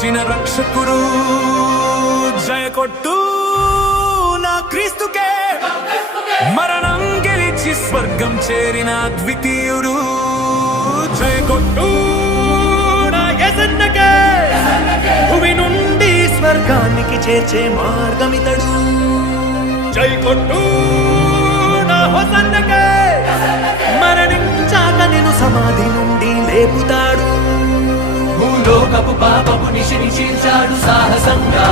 వచ్చిన రక్షకుడు జయ కొట్టు నా క్రీస్తుకే మరణం గెలిచి స్వర్గం చేరిన ద్వితీయుడు జయ కొట్టు నా యేసన్నకే భూమి నుండి స్వర్గానికి చేర్చే మార్గమితడు జై కొట్టు నా హోసన్నకే మరణించాక నిన్ను సమాధి నుండి లేపుతాడు భూలోకపు పాపము నిశిని చీల్చాడు సాహసంగా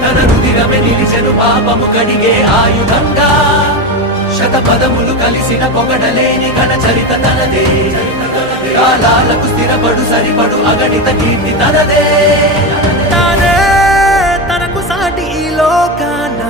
తన రుధిరమే నిలిచెను పాపము కడిగే ఆయుధంగా శతపదములు కలిసిన పొగడలేని ఘన చరిత తనదే కాలాలకు స్థిరపడు సరిపడు అగణిత కీర్తి తనదే తానే తనకు సాటి ఈ లోకాన